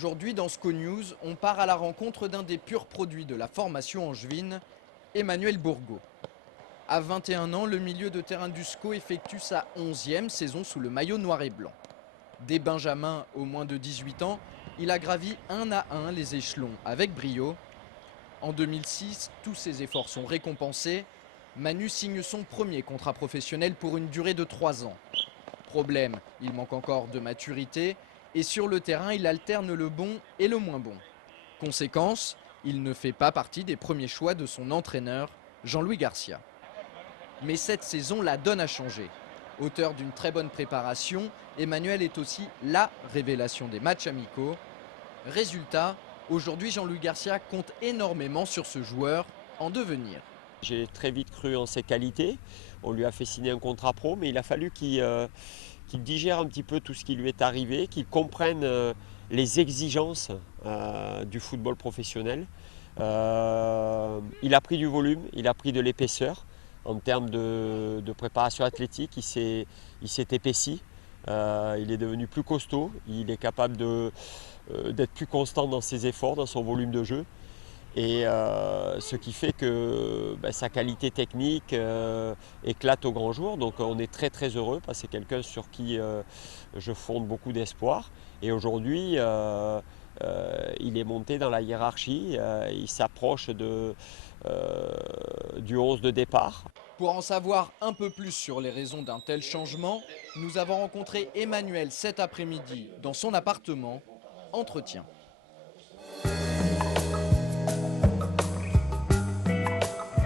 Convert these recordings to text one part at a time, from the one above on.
Aujourd'hui, dans SCO News, on part à la rencontre d'un des purs produits de la formation angevine, Emmanuel Bourgault. À 21 ans, le milieu de terrain du SCO effectue sa 11e saison sous le maillot noir et blanc. Dès Benjamin, au moins de 18 ans, il a gravi un à un les échelons avec brio. En 2006, tous ses efforts sont récompensés. Manu signe son premier contrat professionnel pour une durée de 3 ans. Problème, il manque encore de maturité et sur le terrain, il alterne le bon et le moins bon. Conséquence, il ne fait pas partie des premiers choix de son entraîneur, Jean-Louis Garcia. Mais cette saison, la donne a changé. Auteur d'une très bonne préparation, Emmanuel est aussi la révélation des matchs amicaux. Résultat, aujourd'hui Jean-Louis Garcia compte énormément sur ce joueur en devenir. J'ai très vite cru en ses qualités. On lui a fait signer un contrat pro, mais il a fallu qu'il digère un petit peu tout ce qui lui est arrivé, qu'il comprenne les exigences du football professionnel. Il a pris du volume, il a pris de l'épaisseur en termes de préparation athlétique. Il s'est épaissi, il est devenu plus costaud, il est capable d'être plus constant dans ses efforts, dans son volume de jeu. Et ce qui fait que sa qualité technique éclate au grand jour. Donc on est très très heureux parce que c'est quelqu'un sur qui je fonde beaucoup d'espoir. Et aujourd'hui, il est monté dans la hiérarchie, il s'approche du 11 de départ. Pour en savoir un peu plus sur les raisons d'un tel changement, nous avons rencontré Emmanuel cet après-midi dans son appartement. Entretien.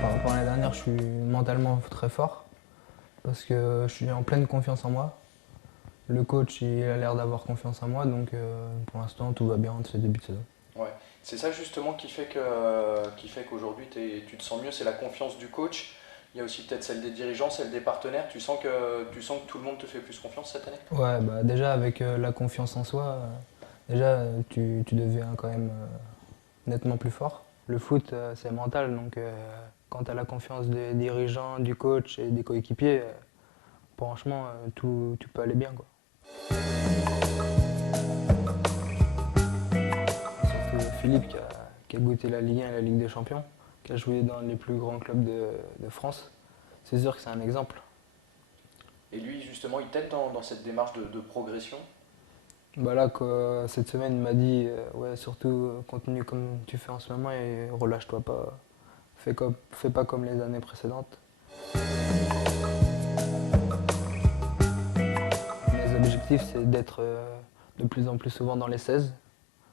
Par rapport à l'année dernière, je suis mentalement très fort parce que je suis en pleine confiance en moi. Le coach, il a l'air d'avoir confiance en moi, donc pour l'instant, tout va bien de ce début de saison. Ouais. C'est ça justement qui fait qu'aujourd'hui tu te sens mieux, c'est la confiance du coach. Il y a aussi peut-être celle des dirigeants, celle des partenaires. Tu sens que tout le monde te fait plus confiance cette année? Ouais, déjà avec la confiance en soi, tu deviens quand même nettement plus fort. Le foot, c'est mental, donc quand tu as la confiance des dirigeants, du coach et des coéquipiers, franchement, tout peut aller bien, quoi. Surtout Philippe qui a goûté la Ligue 1 et la Ligue des Champions, qui a joué dans les plus grands clubs de France. C'est sûr que c'est un exemple. Et lui justement, il t'aide dans cette démarche de progression? Là, cette semaine, il m'a dit ouais, surtout continue comme tu fais en ce moment et relâche-toi pas. Fais pas comme les années précédentes. Mes objectifs, c'est d'être de plus en plus souvent dans les 16.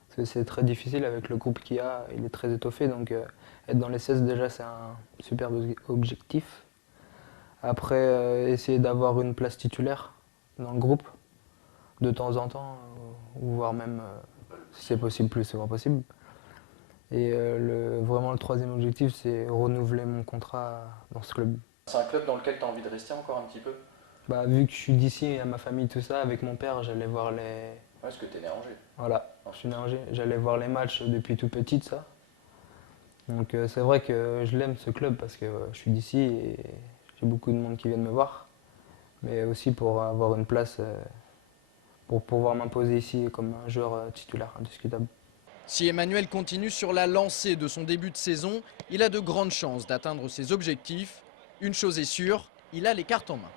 Parce que c'est très difficile avec le groupe qu'il y a, il est très étoffé. Donc être dans les 16, déjà, c'est un superbe objectif. Après, essayer d'avoir une place titulaire dans le groupe de temps en temps, ou voire même, si c'est possible, plus souvent possible. Et vraiment le troisième objectif, c'est renouveler mon contrat dans ce club. C'est un club dans lequel tu as envie de rester encore un petit peu? Vu que je suis d'ici, à ma famille, tout ça, avec mon père, j'allais voir les... Ouais, parce que tu es né à Angers. Voilà, je suis né à Angers. J'allais voir les matchs depuis tout petit, de ça. Donc c'est vrai que je l'aime ce club parce que je suis d'ici et j'ai beaucoup de monde qui viennent me voir. Mais aussi pour avoir une place, pour pouvoir m'imposer ici comme un joueur titulaire indiscutable. Si Emmanuel continue sur la lancée de son début de saison, il a de grandes chances d'atteindre ses objectifs. Une chose est sûre, il a les cartes en main.